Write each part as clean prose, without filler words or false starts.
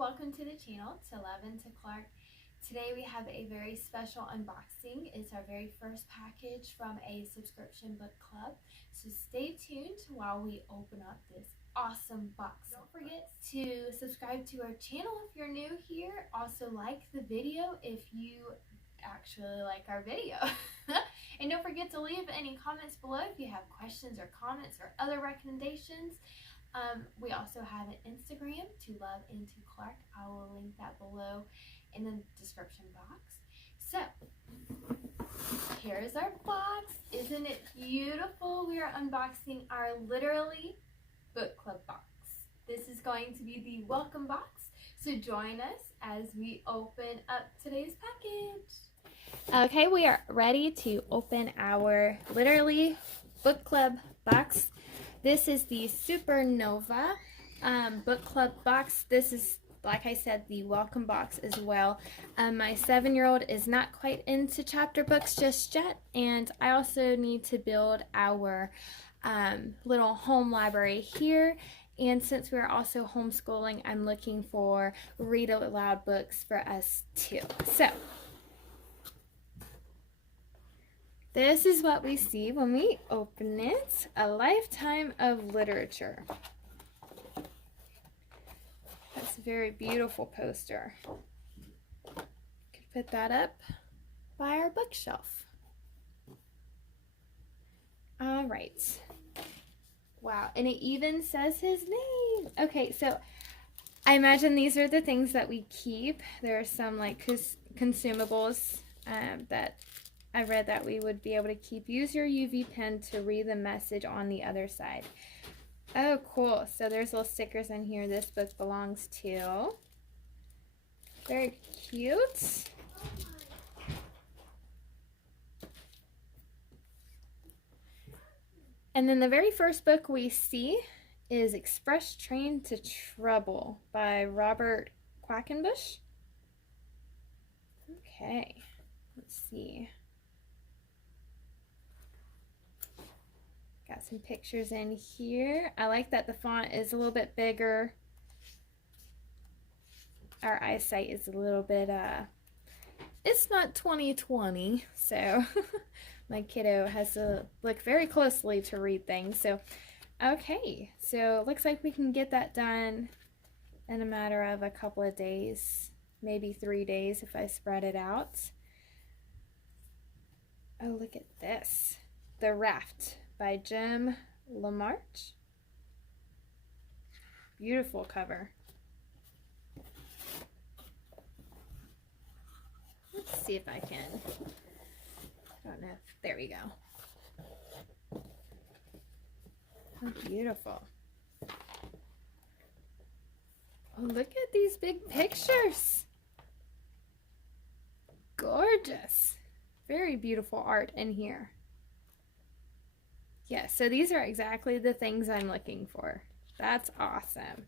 welcome to the channel, to Love and to Clark. Today we have a very special unboxing. It's our very first package from a subscription book club. So stay tuned while we open up this awesome box. Don't forget to subscribe to our channel if you're new here. Also like the video if you actually like our video. And don't forget to leave any comments below if you have questions or comments or other recommendations. We also have an Instagram, to Love and to Clark. I will link that below in the description box. So here's our box. Isn't it beautiful? We are unboxing our Literally book club box. This is going to be the welcome box. So join us as we open up today's package. Okay, we are ready to open our Literally book club box. This is the Supernova book club box. This is, like I said, the welcome box as well. My 7-year-old is not quite into chapter books just yet, and I also need to build our little home library here. And since we're also homeschooling, I'm looking for read aloud books for us too. So this is what we see when we open it. A lifetime of literature. That's a very beautiful poster. Could put that up by our bookshelf. All right. Wow, and it even says his name. Okay, so I imagine these are the things that we keep. There are some like consumables that I read that we would be able to keep. Use your UV pen to read the message on the other side. Oh, cool. So there's little stickers in here this book belongs to. Very cute. And then the very first book we see is Express Train to Trouble by Robert Quackenbush. Okay, let's see. Got some pictures in here. I like that the font is a little bit bigger. Our eyesight is a little bit, it's not 20/20, so my kiddo has to look very closely to read things. So, okay, so it looks like we can get that done in a matter of a couple of days, maybe 3 days if I spread it out. Oh, look at this. The Raft by Jim LaMarche. Beautiful cover. Let's see if I can. I don't know. There we go. How beautiful. Oh, look at these big pictures. Gorgeous. Very beautiful art in here. Yeah, so these are exactly the things I'm looking for. That's awesome.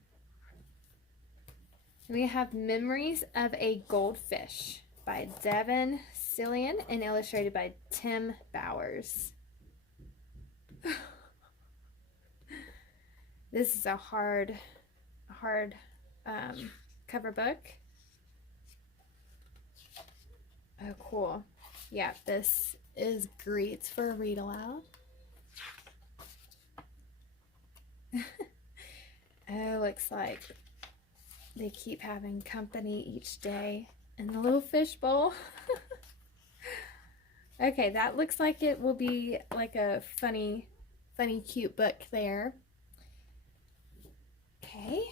We have Memories of a Goldfish by Devin Cillian and illustrated by Tim Bowers. This is a hard cover book. Oh, cool. Yeah, this is great for a read aloud. Oh, looks like they keep having company each day in the little fishbowl. Okay, that looks like it will be like a funny, cute book there. Okay.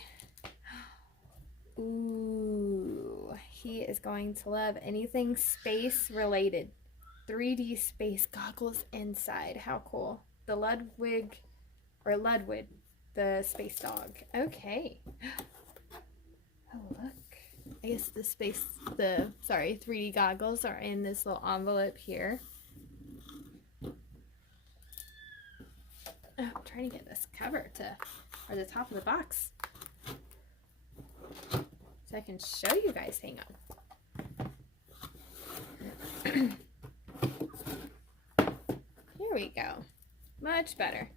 Ooh, he is going to love anything space related. 3D space goggles inside. How cool. The Ludwig, the space dog. Okay. Oh, look. I guess the 3D goggles are in this little envelope here. Oh, I'm trying to get this cover or the top of the box so I can show you guys. Hang on. Here we go. Much better.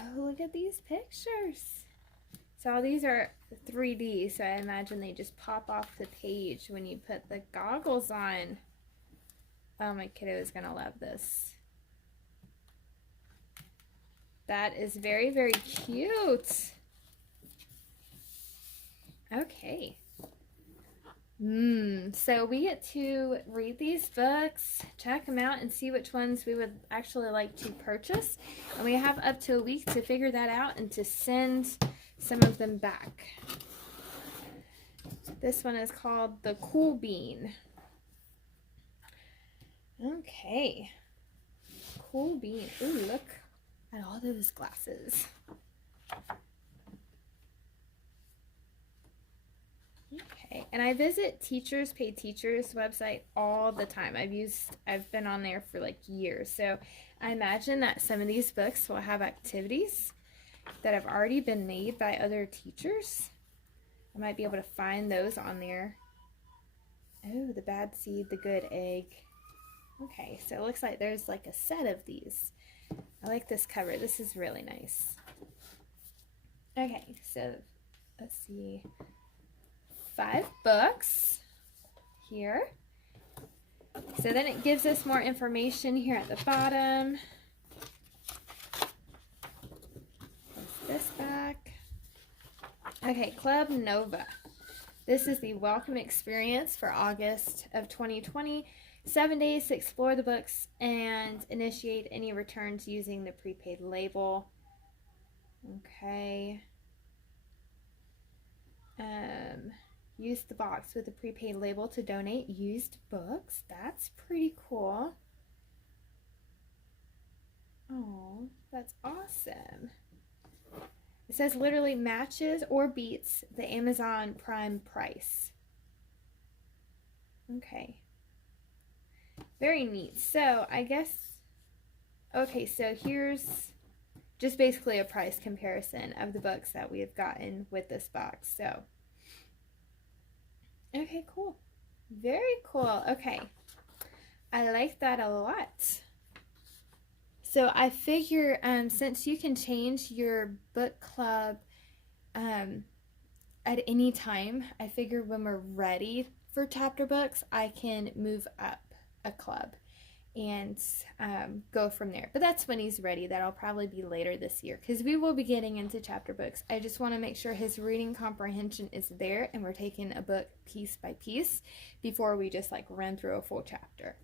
Oh, look at these pictures. So all these are 3D, so I imagine they just pop off the page when you put the goggles on. Oh, my kiddo is gonna love this. That is very, very cute. Okay. So we get to read these books, check them out, and see which ones we would actually like to purchase. And we have up to a week to figure that out and to send some of them back. This one is called The Cool Bean. Okay. Cool Bean. Ooh, look at all those glasses. Okay, and I visit Teachers Pay Teachers website all the time. I've been on there for like years. So I imagine that some of these books will have activities that have already been made by other teachers. I might be able to find those on there. Oh, the bad seed, the good egg. Okay, so it looks like there's like a set of these. I like this cover. This is really nice. Okay, so let's see. 5 books here. So then it gives us more information here at the bottom. Place this back. Okay, Club Nova. This is the welcome experience for August of 2020. 7 days to explore the books and initiate any returns using the prepaid label. Okay. Use the box with a prepaid label to donate used books. That's pretty cool. Oh, that's awesome. It says literally matches or beats the Amazon Prime price. Okay. Very neat. So I guess, okay, so here's just basically a price comparison of the books that we have gotten with this box. So, okay, cool. Very cool. Okay. I like that a lot. So I figure since you can change your book club at any time, I figure when we're ready for chapter books, I can move up a club and go from there. But that's when he's ready. That'll probably be later this year because we will be getting into chapter books. I just want to make sure his reading comprehension is there and we're taking a book piece by piece before we just like run through a full chapter.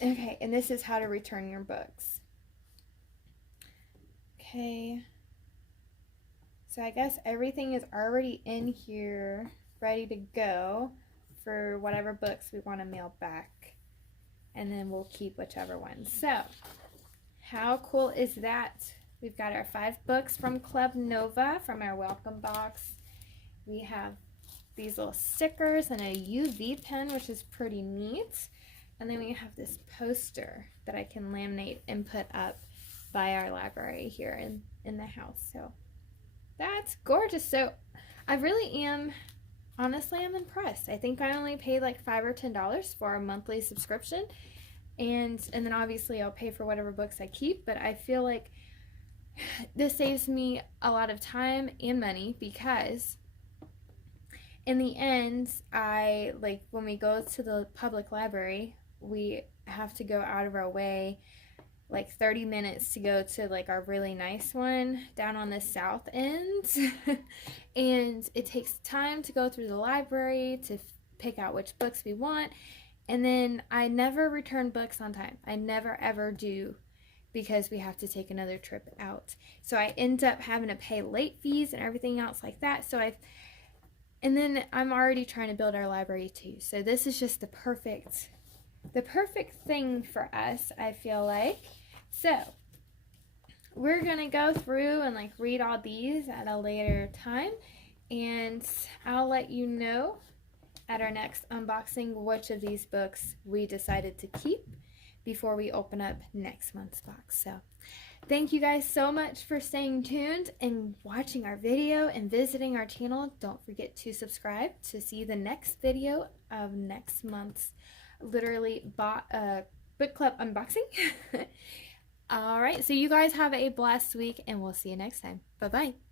Okay, and this is how to return your books. Okay. So I guess everything is already in here, ready to go for whatever books we want to mail back. And then we'll keep whichever ones. So, how cool is that? We've got our 5 books from Club Nova from our welcome box. We have these little stickers and a UV pen, which is pretty neat. And then we have this poster that I can laminate and put up by our library here in the house. So that's gorgeous. So I really am, honestly, I'm impressed. I think I only paid like $5 or $10 for a monthly subscription. And then obviously I'll pay for whatever books I keep. But I feel like this saves me a lot of time and money because in the end, when we go to the public library, we have to go out of our way like 30 minutes to go to like our really nice one down on the south end. And it takes time to go through the library to pick out which books we want. And then I never return books on time. I never ever do because we have to take another trip out. So I end up having to pay late fees and everything else like that. And then I'm already trying to build our library too. So this is just the perfect thing for us, I feel like. So we're gonna go through and like read all these at a later time, and I'll let you know at our next unboxing which of these books we decided to keep before we open up next month's box. So thank you guys so much for staying tuned and watching our video and visiting our channel. Don't forget to subscribe to see the next video of next month's Literally book club unboxing. All right, so you guys have a blessed week and we'll see you next time. Bye-bye.